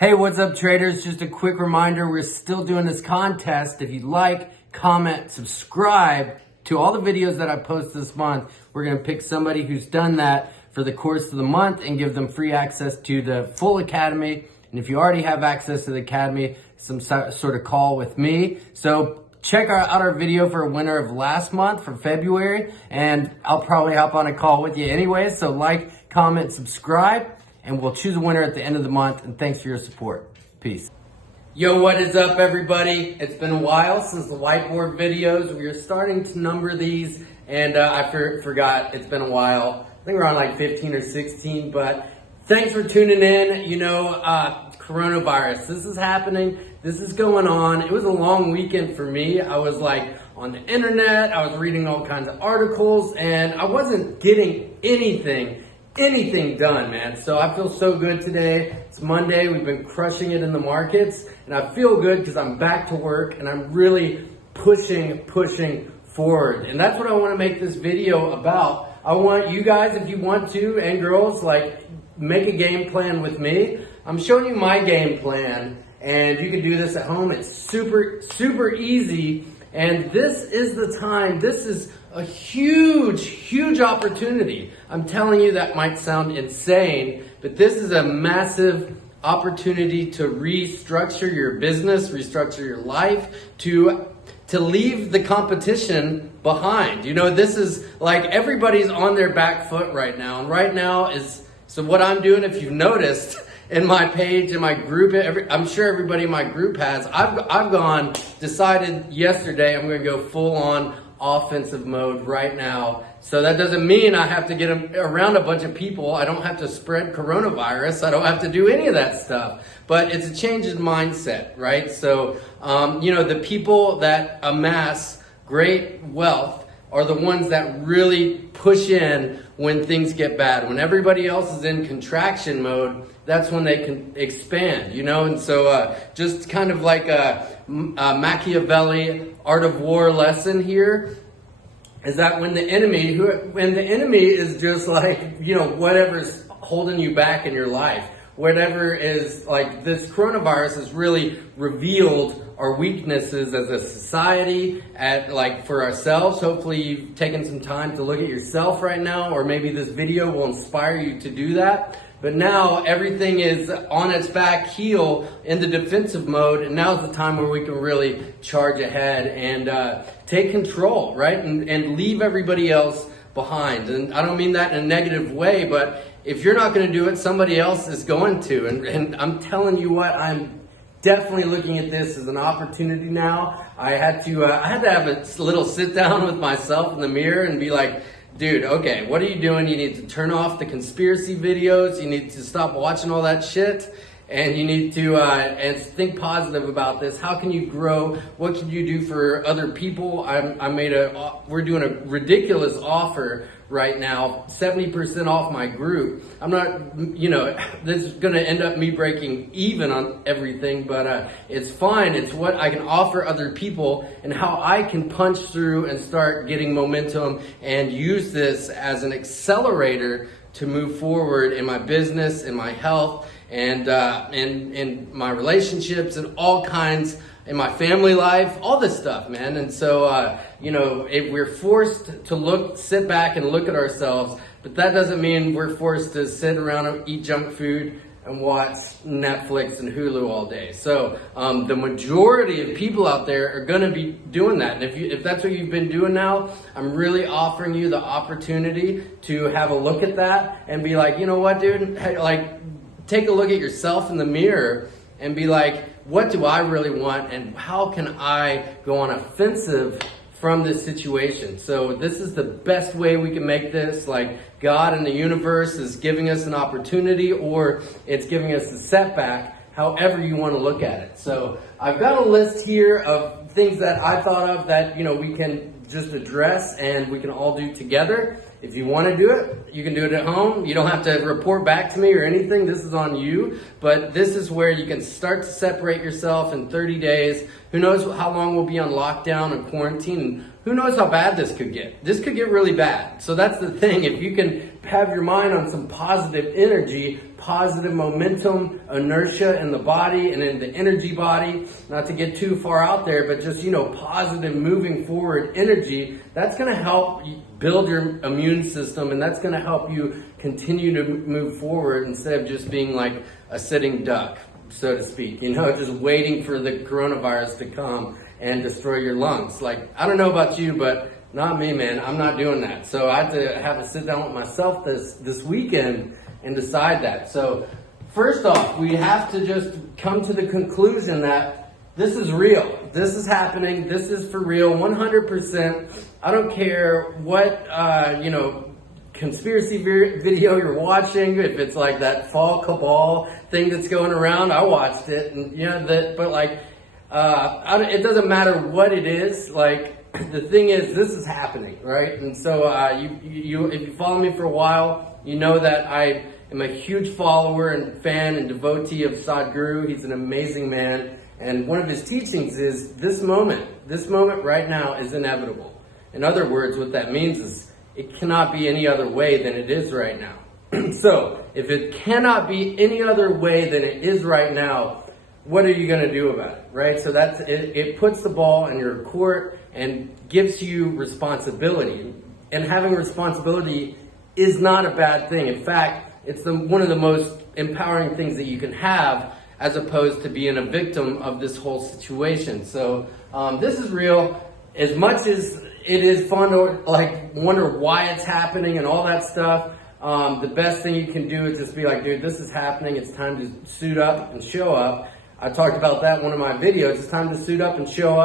Hey, what's up traders? Just a quick reminder, we're still doing this contest. If you'd like, comment, subscribe to all the videos that I post this month. We're gonna pick somebody who's done that for the course of the month and give them free access to the full academy. And if you already have access to the academy, some sort of call with me. So check out our video for a winner of last month for February, and I'll probably hop on a call with you anyway. So like, comment, subscribe, and we'll choose a winner at the end of the month. And thanks for your support. Peace. Yo, what is up, everybody? It's been a while since the whiteboard videos. We are starting to number these, and I forgot it's been a while. I think we're on like 15 or 16, but thanks for tuning in. You know, coronavirus, this is happening. This is going on. It was a long weekend for me. I was like on the internet. I was reading all kinds of articles, and I wasn't getting anything done, man. So I feel so good today. It's Monday. We've been crushing it in the markets, and I feel good because I'm back to work and I'm really pushing forward. And that's what I want to make this video about. I want you guys, if you want to, and girls, like, make a game plan with me. I'm showing you my game plan, and you can do this at home. It's super easy. And this is the time. This is a huge opportunity. I'm telling you, that might sound insane, but this is a massive opportunity to restructure your business, restructure your life, to leave the competition behind. You know, this is like everybody's on their back foot right now. And right now is, so what I'm doing, if you've noticed, in my page, in my group, I'm sure everybody in my group has, I've decided yesterday I'm gonna go full on offensive mode right now. So that doesn't mean I have to get around a bunch of people. I don't have to spread coronavirus. I don't have to do any of that stuff. But it's a change in mindset, right? So, you know, the people that amass great wealth are the ones that really push in when things get bad. When everybody else is in contraction mode, that's when they can expand, you know? And so just kind of like a Machiavelli art of war lesson here is that when the enemy is just like, you know, whatever's holding you back in your life, whatever is like, this coronavirus has really revealed our weaknesses as a society, for ourselves. Hopefully you've taken some time to look at yourself right now, or maybe this video will inspire you to do that. But now everything is on its back heel in the defensive mode, and now's the time where we can really charge ahead and take control, right? And leave everybody else behind. And I don't mean that in a negative way, but if you're not going to do it, somebody else is going to. And I'm telling you what, I'm definitely looking at this as an opportunity now. I had to have a little sit down with myself in the mirror and be like, dude, okay, what are you doing? You need to turn off the conspiracy videos. You need to stop watching all that shit. And you need to and think positive about this. How can you grow? What can you do for other people? We're doing a ridiculous offer right now, 70% off my group. I'm not, you know, this is gonna end up me breaking even on everything, but it's fine. It's what I can offer other people and how I can punch through and start getting momentum and use this as an accelerator to move forward in my business, in my health, and in my relationships, and all kinds, in my family life, all this stuff, man. And so, you know, if we're forced to sit back and look at ourselves, but that doesn't mean we're forced to sit around and eat junk food and watch Netflix and Hulu all day. So the majority of people out there are gonna be doing that. And if that's what you've been doing now, I'm really offering you the opportunity to have a look at that and be like, you know what, dude, like, take a look at yourself in the mirror and be like, what do I really want, and how can I go on offensive from this situation? So this is the best way we can make this. Like, God and the universe is giving us an opportunity, or it's giving us a setback, however you want to look at it. So I've got a list here of things that I thought of that, you know, we can just address and we can all do together. if you want to do it, you can do it at home. You don't have to report back to me or anything. This is on you. But this is where you can start to separate yourself in 30 days. Who knows how long we'll be on lockdown and quarantine, and who knows how bad this could get. This could get really bad. So that's the thing. If you can have your mind on some positive energy, positive momentum, inertia in the body and in the energy body, not to get too far out there, but just, positive moving forward energy, that's going to help build your immune system, and that's going to help you continue to move forward instead of just being like a sitting duck, so to speak, just waiting for the coronavirus to come and destroy your lungs. Like, I don't know about you, but not me, man. I'm not doing that. So I have to sit down with myself this weekend and decide that. So first off, we have to just come to the conclusion that this is real. This is happening. This is for real, 100%. I don't care what, conspiracy video you're watching, if it's like that fall cabal thing that's going around. I watched it, and it doesn't matter what it is. Like, the thing is, this is happening, right? And so if you follow me for a while, you know that I am a huge follower and fan and devotee of Sadhguru. He's an amazing man, and one of his teachings is this moment right now is inevitable. In other words, what that means is it cannot be any other way than it is right now. So if it cannot be any other way than it is right now, what are you going to do about it, right? So that's it. It puts the ball in your court and gives you responsibility. And having responsibility is not a bad thing. In fact, it's one of the most empowering things that you can have, as opposed to being a victim of this whole situation. So this is real. As much as it is fun to wonder why it's happening and all that stuff, the best thing you can do is just be like, dude, this is happening. It's time to suit up and show up. I talked about that in one of my videos. It's time to suit up and show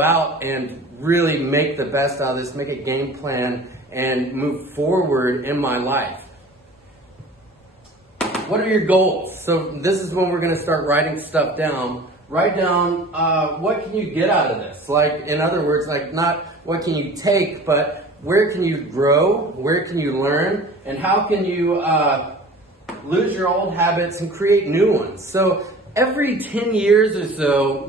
out and really make the best out of this, make a game plan and move forward in my life. What are your goals? So this is when we're going to start writing stuff down. Write down what can you get out of this? Like, in other words, not what can you take, but where can you grow? Where can you learn? And how can you lose your old habits and create new ones? So every 10 years or so,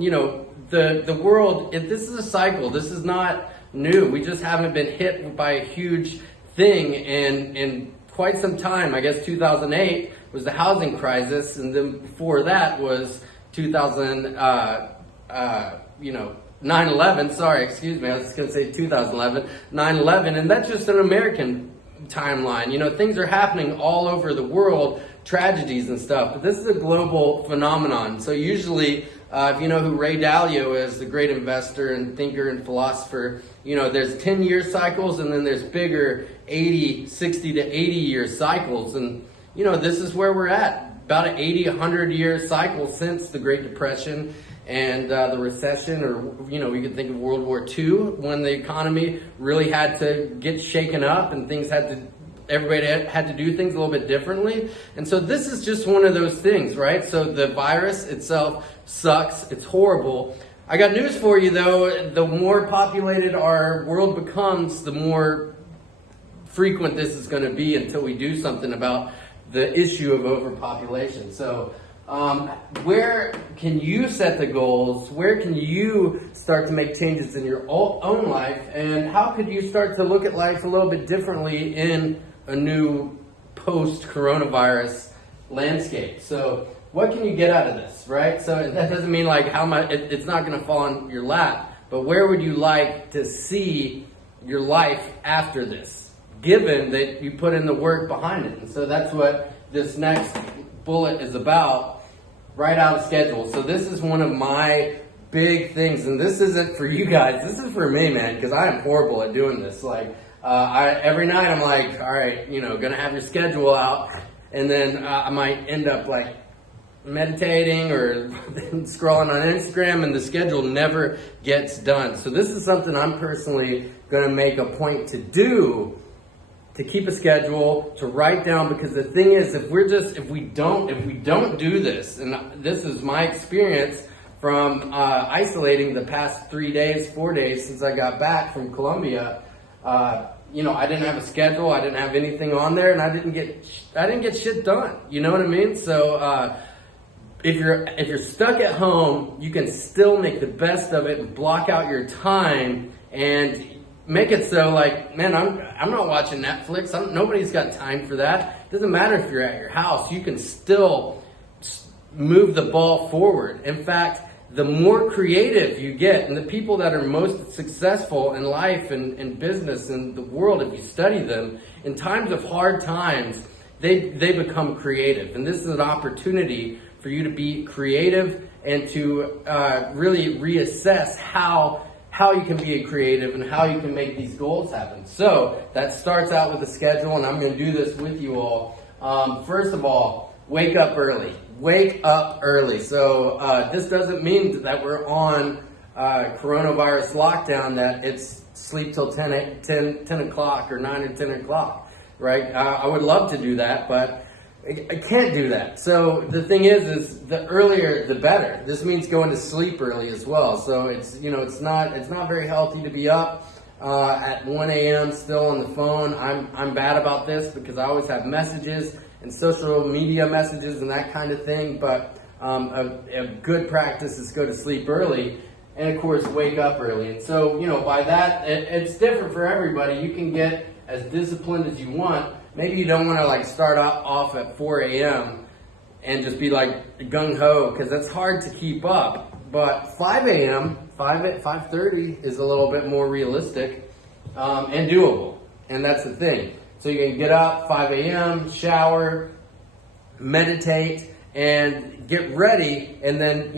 the world, this is a cycle. This is not new. We just haven't been hit by a huge thing in quite some time. I guess 2008 was the housing crisis, and then before that was 9/11, sorry, excuse me, I was just going to say 2011, 9/11, and that's just an American timeline. Things are happening all over the world, tragedies and stuff, but this is a global phenomenon. So usually, if you know who Ray Dalio is, the great investor and thinker and philosopher, there's 10-year cycles, and then there's bigger 60 to 80-year cycles, and this is where we're at. About an 100-year cycle since the Great Depression and the recession, or we could think of World War II, when the economy really had to get shaken up and everybody had to do things a little bit differently. And so this is just one of those things, right? So the virus itself sucks. It's horrible. I got news for you though. The more populated our world becomes, the more frequent this is going to be until we do something about the issue of overpopulation. So where can you set the goals? Where can you start to make changes in your own life? And how could you start to look at life a little bit differently in a new post-coronavirus landscape? So what can you get out of this, right? So that doesn't mean how much, it's not going to fall on your lap, but where would you like to see your life after this, given that you put in the work behind it? And so that's what this next bullet is about. Write out a schedule. So this is one of my big things, and this isn't for you guys, this is for me, man, because I am horrible at doing this. Every night I'm like, all right, gonna have your schedule out, and then I might end up meditating or scrolling on Instagram, and the schedule never gets done. So this is something I'm personally gonna make a point to do, to keep a schedule, to write down, because the thing is, if we don't do this, and this is my experience from isolating the past 4 days since I got back from Colombia, I didn't have a schedule, I didn't have anything on there, and I didn't get shit done. You know what I mean? So if you're stuck at home, you can still make the best of it and block out your time and make it so like, man, I'm not watching Netflix. Nobody's got time for that. It doesn't matter if you're at your house. You can still move the ball forward. In fact, the more creative you get, and the people that are most successful in life and in business and the world, if you study them, in times of hard times, they become creative. And this is an opportunity for you to be creative and to really reassess how you can be a creative and how you can make these goals happen. So that starts out with a schedule, and I'm going to do this with you all. First of all, wake up early. Wake up early. So this doesn't mean that we're on coronavirus lockdown, that it's sleep till 10 o'clock or 9 or 10 o'clock, right? I would love to do that, but I can't do that. So the thing is the earlier the better. This means going to sleep early as well. So it's not very healthy to be up at 1 a.m. still on the phone. I'm bad about this because I always have messages and social media messages and that kind of thing. But a good practice is go to sleep early and of course wake up early. And so by that it's different for everybody. You can get as disciplined as you want. Maybe you don't want to like start off at 4 a.m. and just be like gung-ho because that's hard to keep up. But 5 a.m., 5:30 is a little bit more realistic and doable. And that's the thing. So you can get up 5 a.m., shower, meditate, and get ready. And then,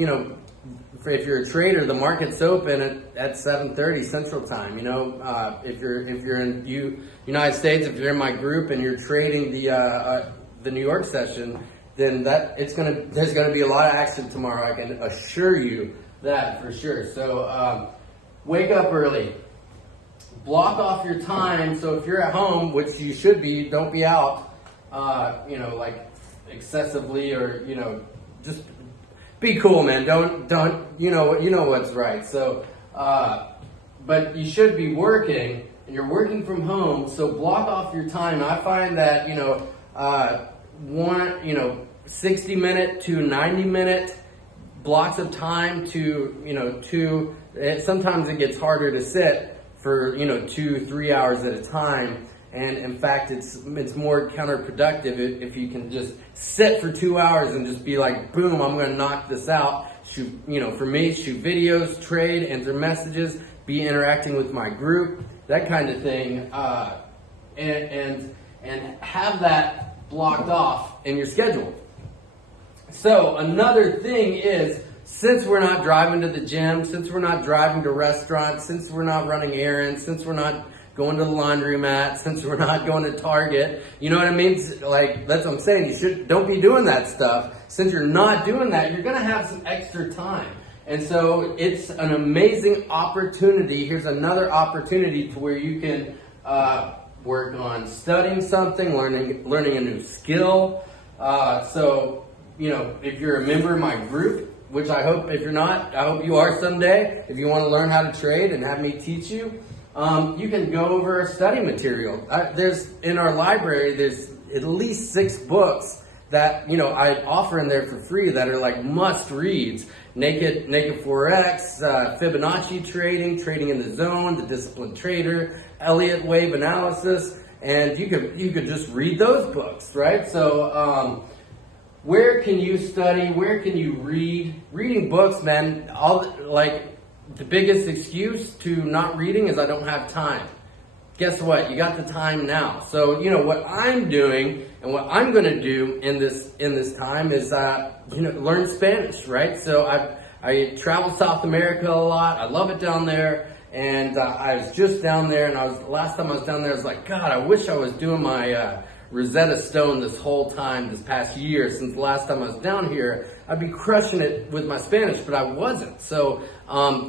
if you're a trader, the market's open at 7:30 Central Time. If you're in United States, if you're in my group and you're trading the New York session, then there's gonna be a lot of action tomorrow. I can assure you that for sure. So wake up early, block off your time. So if you're at home, which you should be, don't be out, like excessively or just. Be cool, man. Don't you know what's right. So, but you should be working, and you're working from home. So block off your time. I find that 60-minute to 90-minute blocks of time to sometimes it gets harder to sit for 2-3 hours at a time. And in fact, it's more counterproductive if you can just sit for 2 hours and just be like, boom, I'm going to knock this out. Shoot, for me, shoot videos, trade, answer messages, be interacting with my group, that kind of thing, and have that blocked off in your schedule. So another thing is, since we're not driving to the gym, since we're not driving to restaurants, since we're not running errands, since we're not going to the laundromat, since we're not going to Target, you know what I mean? Like, that's what I'm saying. Don't be doing that stuff. Since you're not doing that, you're gonna have some extra time. And so it's an amazing opportunity. Here's another opportunity to where you can work on studying something, learning a new skill. So, if you're a member of my group, which I hope, if you're not, I hope you are someday. If you want to learn how to trade and have me teach you, you can go over study material. In our library, there's at least 6 books that I offer in there for free that are like must reads. Naked Forex, Fibonacci trading in the zone, the disciplined trader, Elliott wave analysis, and you could just read those books, right? So where can you study? Where can you read? Reading books, man. The biggest excuse to not reading is I don't have time. Guess what? You got the time now. So, what I'm doing and what I'm going to do in this time is, learn Spanish, right? So I travel South America a lot. I love it down there. And I was just down there, and last time I was down there, I was like, God, I wish I was doing my Rosetta Stone this whole time, this past year. Since the last time I was down here, I'd be crushing it with my Spanish, but I wasn't. So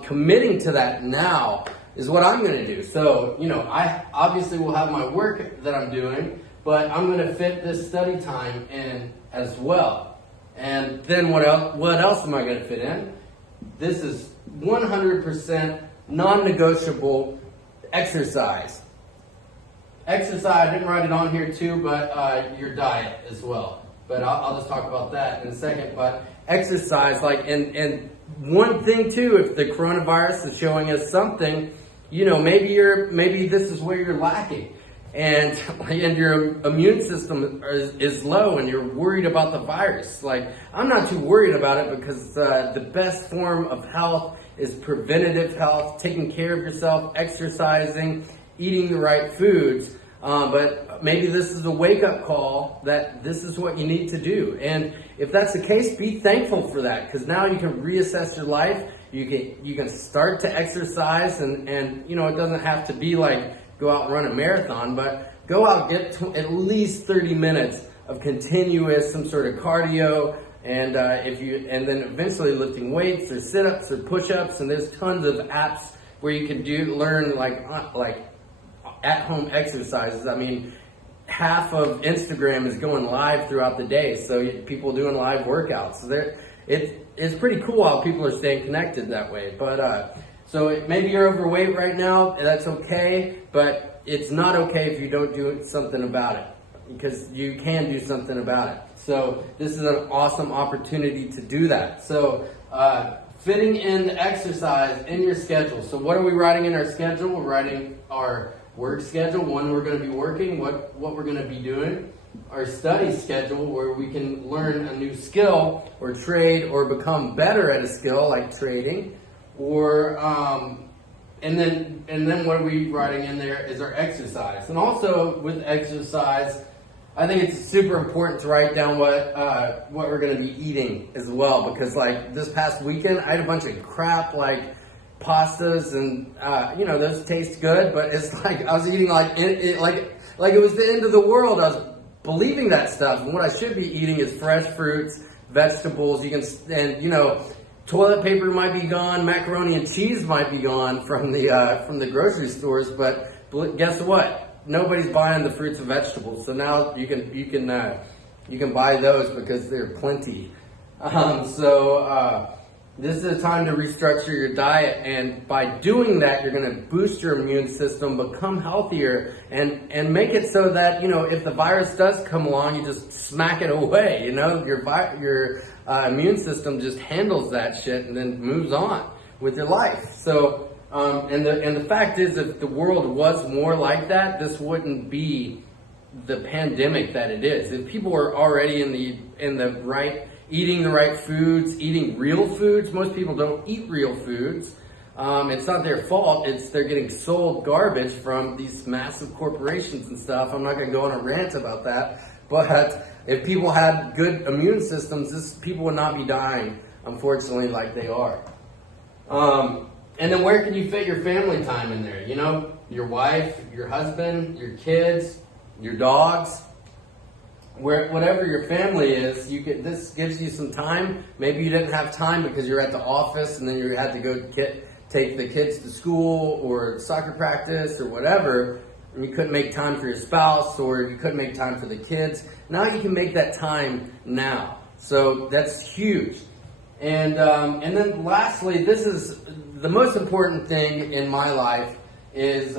committing to that now is what I'm going to do. So, I obviously will have my work that I'm doing, but I'm going to fit this study time in as well. And then what else am I going to fit in? This is 100% non-negotiable exercise. exercise, I didn't write it on here too, but your diet as well. But I'll just talk about that in a second. But exercise, like, and one thing too, if the coronavirus is showing us something, maybe this is where you're lacking. And your immune system is low and you're worried about the virus. Like, I'm not too worried about it because the best form of health is preventative health, taking care of yourself, exercising, eating the right foods. But maybe this is a wake-up call that this is what you need to do. And if that's the case, be thankful for that, because now you can reassess your life. You can start to exercise, and it doesn't have to be like go out and run a marathon, but go out, get at least 30 minutes of continuous, some sort of cardio, and then eventually lifting weights or sit-ups or push-ups. And there's tons of apps where you can learn like at-home exercises. I mean, half of Instagram is going live throughout the day, so people doing live workouts. So it's pretty cool how people are staying connected that way. But so maybe you're overweight right now, that's okay, but it's not okay if you don't do something about it, because you can do something about it. So this is an awesome opportunity to do that. So fitting in exercise in your schedule. So what are we writing in our schedule? We're writing our work schedule, when we're going to be working, what we're going to be doing. Our study schedule, where we can learn a new skill or trade or become better at a skill like trading. Or and then what are we writing in there is our exercise. And also with exercise, I think it's super important to write down what we're going to be eating as well, because like this past weekend I had a bunch of crap like pastas, and those taste good, but it's like I was eating like it was the end of the world. I was believing that stuff, and what I should be eating is fresh fruits, vegetables. Toilet paper might be gone, macaroni and cheese might be gone from the grocery stores, but guess what? Nobody's buying the fruits and vegetables, so now you can buy those because they're plenty. This is a time to restructure your diet, and by doing that, you're going to boost your immune system, become healthier, and make it so that if the virus does come along, you just smack it away. Your immune system just handles that shit and then moves on with your life. So, and the fact is, if the world was more like that, this wouldn't be the pandemic that it is. If people were already in the right, eating the right foods, eating real foods. Most people don't eat real foods. It's not their fault. They're getting sold garbage from these massive corporations and stuff. I'm not going to go on a rant about that. But if people had good immune systems, people would not be dying, unfortunately, like they are. And then where can you fit your family time in there? Your wife, your husband, your kids, your dogs. Whatever your family is, this gives you some time. Maybe you didn't have time because you're at the office and then you had to go take the kids to school or soccer practice or whatever, and you couldn't make time for your spouse, or you couldn't make time for the kids. Now you can make that time now. So that's huge. And then lastly, this is the most important thing in my life is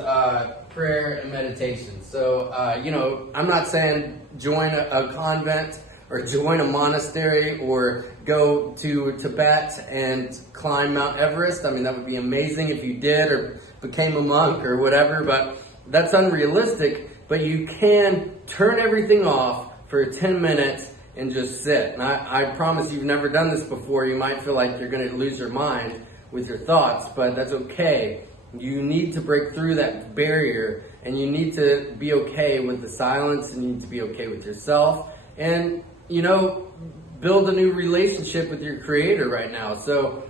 prayer and meditation. So, I'm not saying join a convent or join a monastery or go to Tibet and climb Mount Everest. I mean, that would be amazing if you did or became a monk or whatever, but that's unrealistic. But you can turn everything off for 10 minutes and just sit. And I promise you've never done this before. You might feel like you're going to lose your mind with your thoughts, but that's okay. You need to break through that barrier, and you need to be okay with the silence, and you need to be okay with yourself, and build a new relationship with your creator right now. So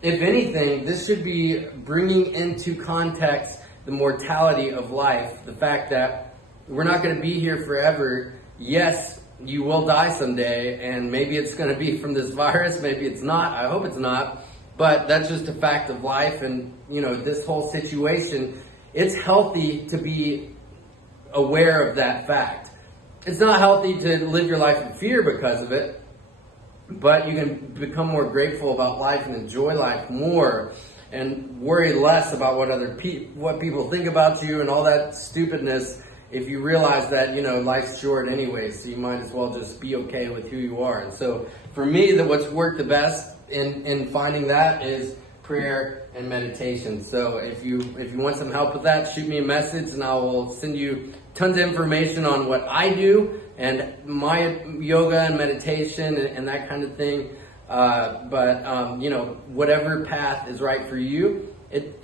if anything, this should be bringing into context the mortality of life, the fact that we're not going to be here forever. Yes, you will die someday, and maybe it's going to be from this virus, maybe it's not. I hope it's not. But that's just a fact of life, and this whole situation, it's healthy to be aware of that fact. It's not healthy to live your life in fear because of it, but you can become more grateful about life and enjoy life more, and worry less about what people think about you and all that stupidness. if you realize that, you know, life's short anyway, so you might as well just be okay with who you are. And so for me, what's worked the best in finding that is prayer and meditation. So if you want some help with that, shoot me a message and I will send you tons of information on what I do and my yoga and meditation and that kind of thing. You know, whatever path is right for you, it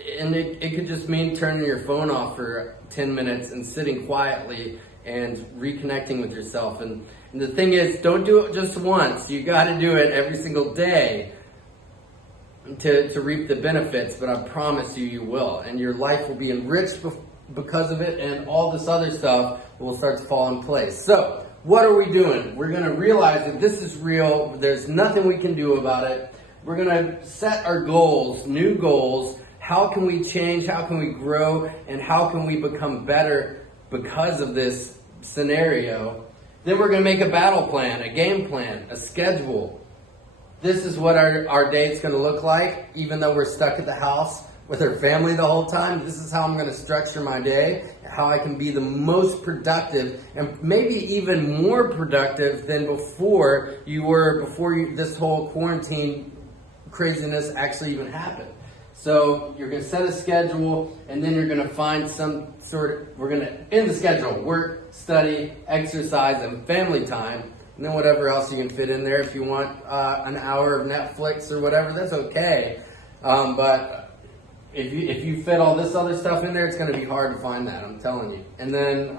could just mean turning your phone off for 10 minutes and sitting quietly and reconnecting with yourself. And the thing is, don't do it just once. You got to do it every single day to reap the benefits, but I promise you, you will. And your life will be enriched because of it, and all this other stuff will start to fall in place. So, what are we doing? We're going to realize that this is real. There's nothing we can do about it. We're going to set our goals, new goals. How can we change? How can we grow? And how can we become better because of this scenario? Then we're going to make a battle plan, a game plan, a schedule. This is what our date's going to look like, even though we're stuck at the house with our family the whole time. This is how I'm going to structure my day, how I can be the most productive and maybe even more productive than before this whole quarantine craziness actually even happened. So you're going to set a schedule, and then you're going to find we're going to end the schedule: work, study, exercise, and family time. And then whatever else you can fit in there. If you want an hour of Netflix or whatever, that's okay. But if you fit all this other stuff in there, it's going to be hard to find that, I'm telling you. And then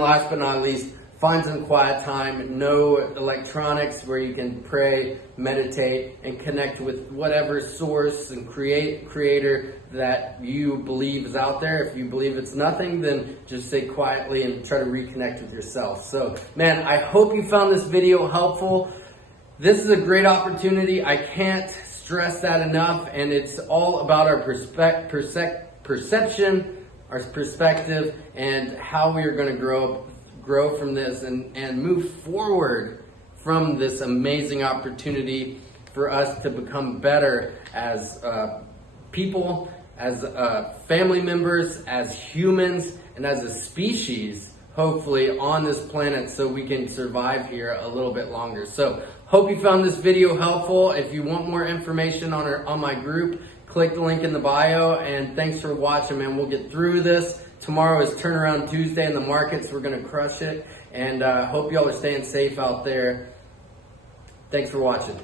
last but not least, find some quiet time, no electronics, where you can pray, meditate, and connect with whatever source and creator that you believe is out there. If you believe it's nothing, then just sit quietly and try to reconnect with yourself. So, man, I hope you found this video helpful. This is a great opportunity. I can't stress that enough, and it's all about our perception, our perspective, and how we are going to grow from this and move forward from this amazing opportunity for us to become better as people, as family members, as humans, and as a species, hopefully, on this planet, so we can survive here a little bit longer. So, hope you found this video helpful. If you want more information on my group, click the link in the bio, and thanks for watching, man. We'll get through this. Tomorrow is Turnaround Tuesday in the markets. We're going to crush it, and hope y'all are staying safe out there. Thanks for watching.